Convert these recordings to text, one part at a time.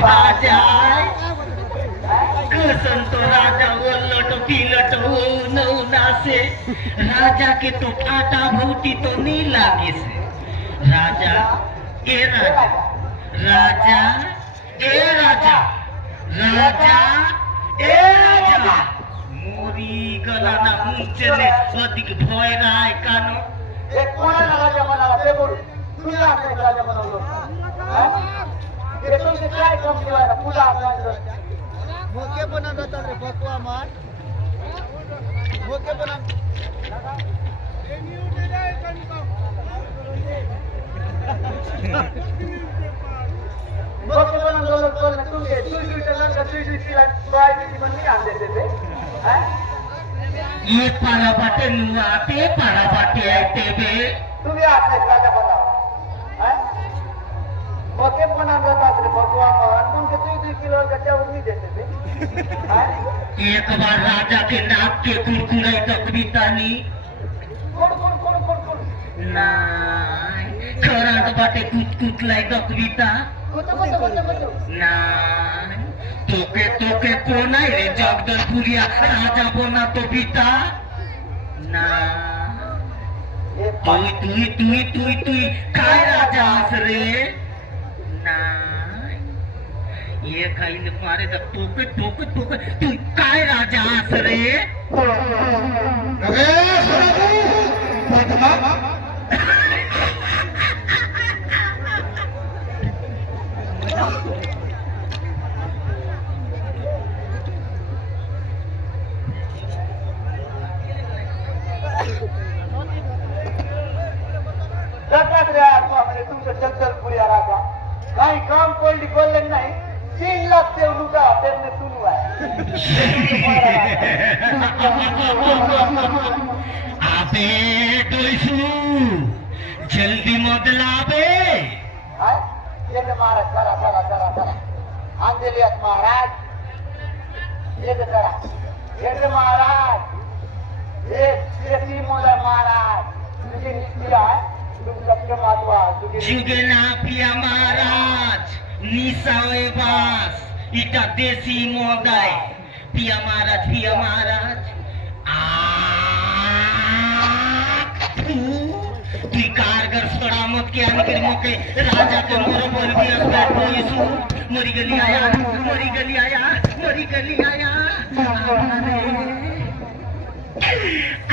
खा जाए कसंत राजा उलट पिलट होऊन नासे राजा के तो फाटा भूटी तो नहीं लागे से राजा ए राजा ए राजा राजा ए राजा मोरी गला ना मुंचले अधिक भय राय कानो हे कोणाला राजा म्हणाला ते बोल तुला आपल्या राजा बनवलं ते तुझे काय काम केला तुला आपल्या मोके बनवत रे बकवा मान मोके बनव मोके बनवलं कोण तुझे तुझी तर तुझी बाय ती म्हणली आणते ते ये पारा बाटे नुआते पारा बाटे आते बे तुम्ही आपल्या राजा बनाव मोके बनवत रे बकवा मान तुमचे 2 किलो गट्यावर नाही देते ते एक बार राजा के नाक के कुरकुराई तकबीतानी नाय खराट बाटे कुतकुतलाई तकबीता नाय तोके तोके कोण आहे रे जगदलपुरिया राजा बना तो बीता ना तुई तुई तुई तुई तुई काय राजा आस रे नाय ये खाईल मारे तर टोके टोके टोके तू काय राजा आस रे तुमचं जगदलपुरी राजा काही काम पडली बोलले नाही 3 लाख ते लुटा त्यांनी सुनू आबे डोईसू जल्दी मदला बे ये महाराज करा करा करा करा अंजलियात महाराज ये करा ये महाराज ये मोला महाराज तुझी नीती आहे जुगेना पिया महाराज निसावे बास इटा देसी मोदाय पिया महाराज तू कारगर सड़ामत के आने मौके राजा को मोरो बोल भी अस्पताल पोइसु मरी गली आया मरी गली आया मरी गली आया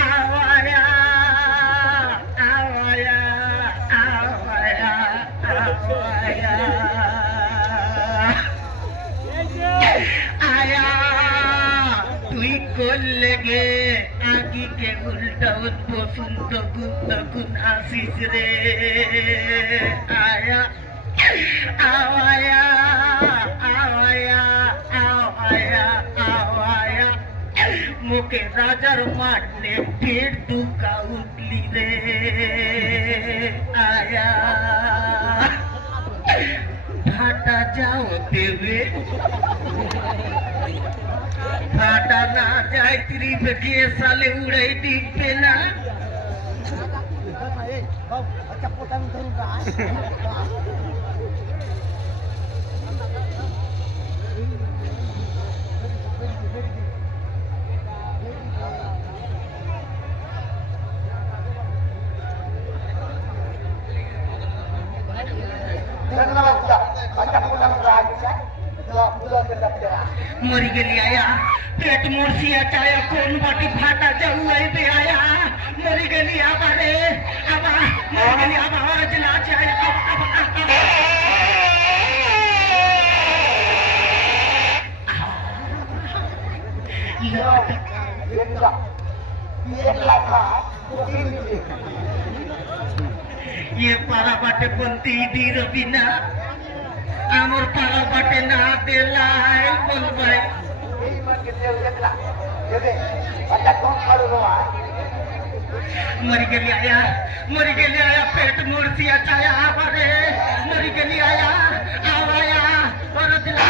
आवाया आया तुई कोल्लेगे आगी के उल्टावत बसून तगून आसीस रे आया आवाया आवाया आवाया आवाया मुके राजार माटले पेट दुखा उठली रे आया फाटा जाओ देवे फाटा ना जाए तेरी बेटिए साले उड़ाई दीपे ना मरी गेली आया पेट मोरसी आया कोण बाटी फाटा जाऊ बे आया मरी गेली आबा रे आबा मरी गेली आबा आवाज नाच आया ये पारा बाटे पंती दीर बिना आमर पारा बाटे ना देलाय बोल भाई मरी गेली आया पेट मोरसी आया आबा रे मरी गेली आया आवाया और दिला